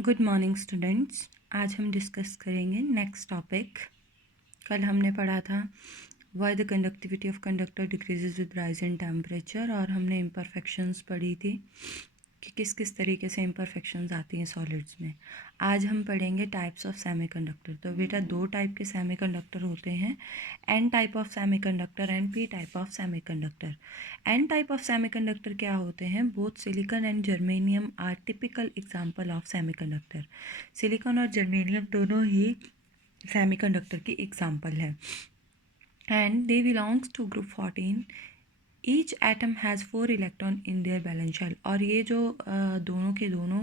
Good morning students. आज हम discuss करेंगे नेक्स्ट टॉपिक। कल हमने पढ़ा था why the conductivity of conductor decreases with rise in temperature, और हमने इम्परफेक्शंस पढ़ी थी कि किस किस तरीके से इम्परफेक्शंस आती हैं सॉलिड्स में। आज हम पढ़ेंगे टाइप्स ऑफ सेमीकंडक्टर। तो बेटा दो टाइप के सेमीकंडक्टर होते हैं, N type of semiconductor and P type of semiconductor. N type of semiconductor क्या होते हैं? Both silicon and germanium are typical example of semiconductor. Silicon और जर्मेनियम दोनों ही सेमीकंडक्टर की एग्जांपल है and they belongs to group 14। Each atom has 4 electron in their valence shell. और ये जो दोनों के दोनों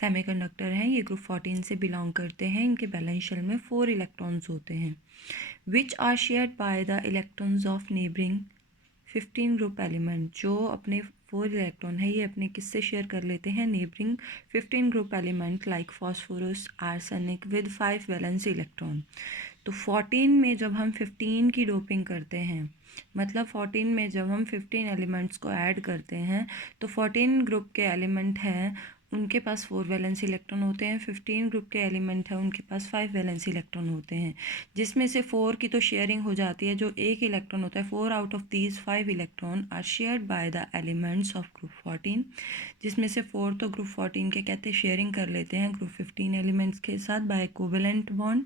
सेमीकंडक्टर हैं ये ग्रुप 14 से बिलोंग करते हैं। इनके वैलेंस शेल में 4 इलेक्ट्रॉन्स होते हैं which are shared by the electrons of neighbouring 15 group element. जो अपने 4 इलेक्ट्रॉन है ये अपने किससे शेयर कर लेते हैं? Neighbouring 15 group element like phosphorus arsenic with 5 valence electron. तो 14 में जब हम 15 की डोपिंग करते हैं, मतलब 14 में जब हम 15 एलिमेंट्स को ऐड करते हैं तो 14 ग्रुप के एलिमेंट हैं उनके पास 4 वैलेंस इलेक्ट्रॉन होते हैं। 15 ग्रुप के एलिमेंट है उनके पास 5 वैलेंस इलेक्ट्रॉन होते हैं, जिसमें से 4 की तो शेयरिंग हो जाती है। जो एक इलेक्ट्रॉन होता है 4 out of these 5 electron are shared by the elements of group 14, जिसमें से 4 तो ग्रुप 14 के कहते हैं शेयरिंग कर लेते हैं ग्रुप 15 एलिमेंट्स के साथ by covalent bond.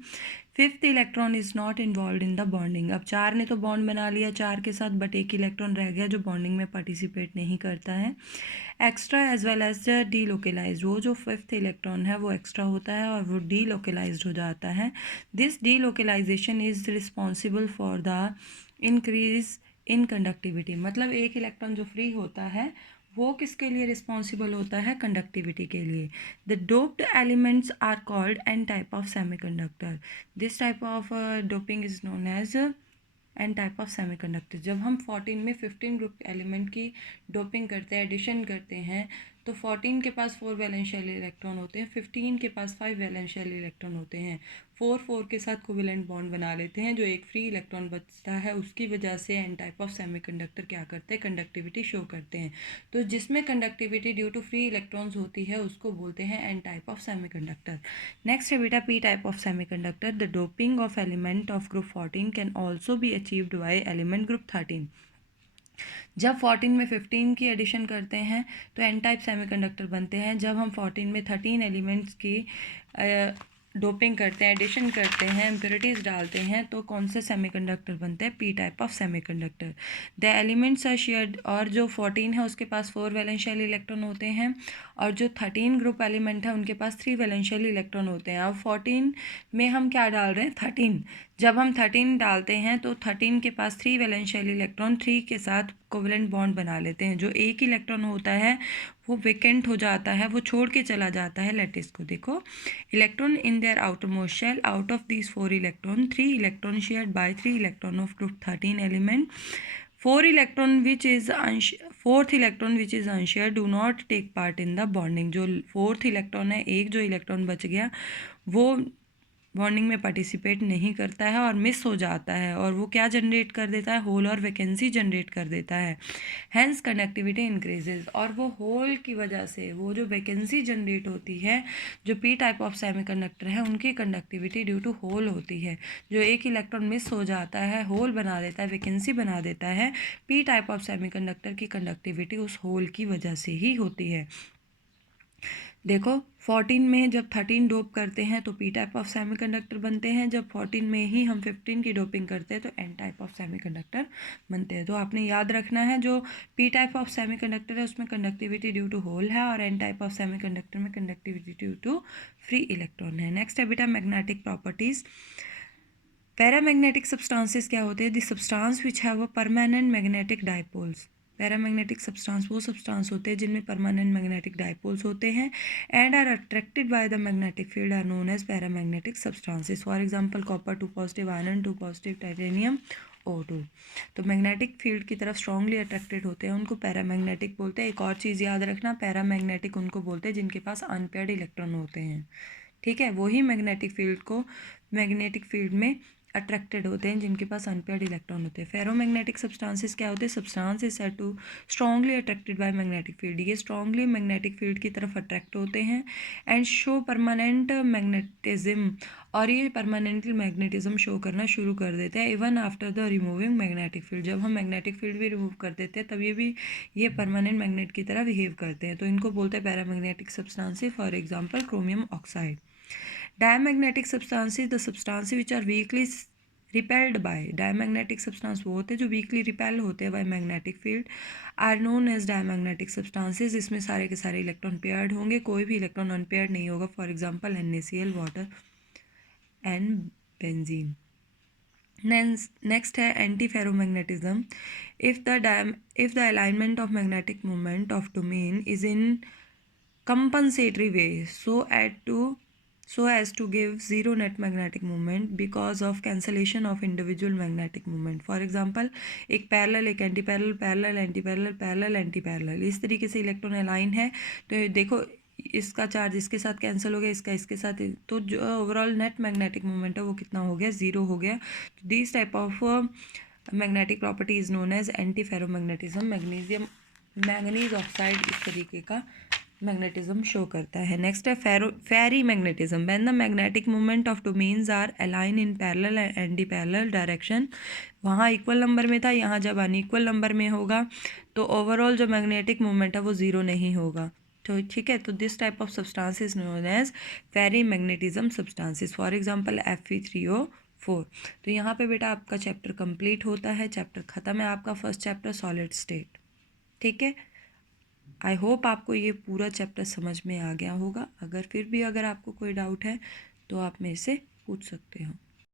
5th electron is not involve in the bonding. अब 4 ने तो बॉन्ड बना लिया 4 के साथ, बट एक इलेक्ट्रॉन रह गया जो बॉन्डिंग में पार्टिसिपेट नहीं करता है। Extra as well as the delocalized, वो जो 5th इलेक्ट्रॉन है वो एक्स्ट्रा होता है और वो डीलोकलाइज्ड हो जाता है। This delocalization is responsible for the increase in conductivity. मतलब एक इलेक्ट्रॉन जो फ्री होता है वो किसके लिए रिस्पॉन्सिबल होता है? कंडक्टिविटी के लिए। The doped elements are called N type of semiconductor. This type of doping is known as N type of semiconductor. जब हम 14 में 15 ग्रुप एलिमेंट की डोपिंग करते हैं, एडिशन करते हैं, तो 14 के पास 4 वैलेंस शेल इलेक्ट्रॉन होते हैं, 15 के पास 5 वैलेंस शेल इलेक्ट्रॉन होते हैं। 4 के साथ कोवेलेंट बॉन्ड बना लेते हैं, जो एक फ्री इलेक्ट्रॉन बचता है उसकी वजह से एन टाइप ऑफ सेमीकंडक्टर क्या करते हैं? कंडक्टिविटी शो करते हैं। तो जिसमें conductivity due to free electrons होती है उसको बोलते हैं N type of semiconductor. Next है बेटा P type of semiconductor. The doping of element of group 14 can also be achieved by element group 13। जब 14 में 15 की एडिशन करते हैं तो एन टाइप सेमीकंडक्टर बनते हैं। जब हम 14 में 13 एलिमेंट्स की डोपिंग करते हैं, एडिशन करते हैं, इम्प्योरिटीज़ डालते हैं, तो कौन से सेमीकंडक्टर बनते हैं? P type of semiconductor. The elements are shared, और जो 14 है उसके पास 4 वैलेंस शेल इलेक्ट्रॉन होते हैं, और जो 13 ग्रुप एलिमेंट है उनके पास 3 वैलेंस शेल इलेक्ट्रॉन होते हैं। अब 14 में हम क्या डाल रहे हैं? 13। जब हम 13 डालते हैं तो 13 के पास 3 वैलेंस शेल इलेक्ट्रॉन 3 के साथ कोवेलेंट बॉन्ड बना लेते हैं। जो एक इलेक्ट्रॉन होता है वो वेकेंट हो जाता है, वो छोड़ के चला जाता है लैटिस को। देखो, electron in their outermost shell, out of these 4 electron 3 electron shared by 3 electron of group 13 element. 4 electron which is fourth electron which is unshared do not take part in the bonding. जो 4th electron है, एक जो electron बच गया वो bonding में participate नहीं करता है और मिस हो जाता है, और वो क्या जनरेट कर देता है? होल और वैकेंसी जनरेट कर देता है। हैंस कंडक्टिविटी इंक्रीजेज, और वो होल की वजह से वो जो वैकेंसी जनरेट होती है, जो पी टाइप ऑफ सेमीकंडक्टर है उनकी कंडक्टिविटी ड्यू टू होल होती है। जो एक इलेक्ट्रॉन मिस हो जाता है, होल बना देता है, वैकेंसी बना देता है, पी टाइप ऑफ सेमीकंडक्टर की कंडक्टिविटी उस होल की वजह से ही होती है। देखो, 14 में जब 13 डोप करते हैं तो पी टाइप ऑफ सेमीकंडक्टर बनते हैं। जब 14 में ही हम 15 की डोपिंग करते हैं तो एन टाइप ऑफ सेमीकंडक्टर बनते हैं। तो आपने याद रखना है, जो पी टाइप ऑफ सेमीकंडक्टर है उसमें कंडक्टिविटी ड्यू टू होल है, और एन टाइप ऑफ सेमीकंडक्टर में conductivity due to free electron है। नेक्स्ट है बेटा मैग्नेटिक प्रॉपर्टीज़। पैरामैग्नेटिक सब्सटेंसेस क्या होते हैं? The substance which have a permanent magnetic dipoles. Paramagnetic substance वो सब्सटेंस होते हैं जिनमें परमानेंट मैग्नेटिक डायपोल्स होते हैं and are attracted by the magnetic field are known as paramagnetic substances. For example copper 2 positive iron 2 positive titanium O2। तो magnetic field की तरफ strongly attracted होते हैं, उनको पैरामैग्नेटिक बोलते हैं। एक और चीज़ याद रखना, पैरामैग्नेटिक उनको बोलते हैं जिनके पास अनपेयर्ड इलेक्ट्रॉन होते हैं। ठीक है, वही मैग्नेटिक फील्ड को मैग्नेटिक फील्ड में अट्रैक्टेड होते हैं जिनके पास अनपेयर्ड इलेक्ट्रॉन होते हैं। फेरोमैग्नेटिक सब्सटेंसेस क्या होते हैं? Substances said to strongly attracted by magnetic field, ये स्ट्रांगली मैग्नेटिक फील्ड की तरफ अट्रैक्ट होते हैं एंड शो परमानेंट मैग्नेटिज्म, और ये परमानेंटली मैग्नेटिज्म शो करना शुरू कर देते हैं even after the removing magnetic field. जब हम मैग्नेटिक फील्ड भी रिमूव कर देते हैं तब ये परमानेंट मैग्नेट की तरह बिहेव करते हैं, तो इनको बोलते हैं paramagnetic substances. For example chromium oxide. Diamagnetic substances, the substances which are weakly repelled by, diamagnetic substance वो होते हैं जो वीकली रिपेल होते हैं by magnetic field, are known as diamagnetic substances. इसमें सारे के सारे इलेक्ट्रॉन पेयर्ड होंगे, कोई भी इलेक्ट्रॉन अनपेयर्ड नहीं होगा। For example NaCl, water and benzene. Next है antiferromagnetism. If the alignment of magnetic moment of domain is in compensatory way so as to give zero net magnetic moment because of cancellation of individual magnetic moment. For example, एक parallel, एक anti parallel, parallel anti parallel, parallel anti parallel, इस तरीके से electron align है। तो देखो इसका charge इसके साथ कैंसिल हो गया, इसका इसके साथ, तो जो ओवरऑल नेट मैग्नेटिक मोमेंट है वो कितना हो गया? ज़ीरो हो गया। तो this type of magnetic property is known as antiferromagnetism. Manganese oxide इस तरीके का मैग्नेटिज्म शो करता है। नेक्स्ट है ferrimagnetism. When the magnetic moment of domains are align in parallel and antiparallel direction, वहाँ equal number में था, यहाँ जब अनइक्वल नंबर में होगा तो ओवरऑल जो मैग्नेटिक मोमेंट है वो ज़ीरो नहीं होगा। तो ठीक है, तो this type of substances known as ferrimagnetism substances. For example Fe3O4। तो यहाँ पे बेटा आपका चैप्टर कंप्लीट होता है, चैप्टर ख़त्म है आपका फर्स्ट चैप्टर सॉलिड स्टेट। ठीक है, आई होप आपको ये पूरा चैप्टर समझ में आ गया होगा। अगर फिर भी अगर आपको कोई डाउट है तो आप मेरे से पूछ सकते हो।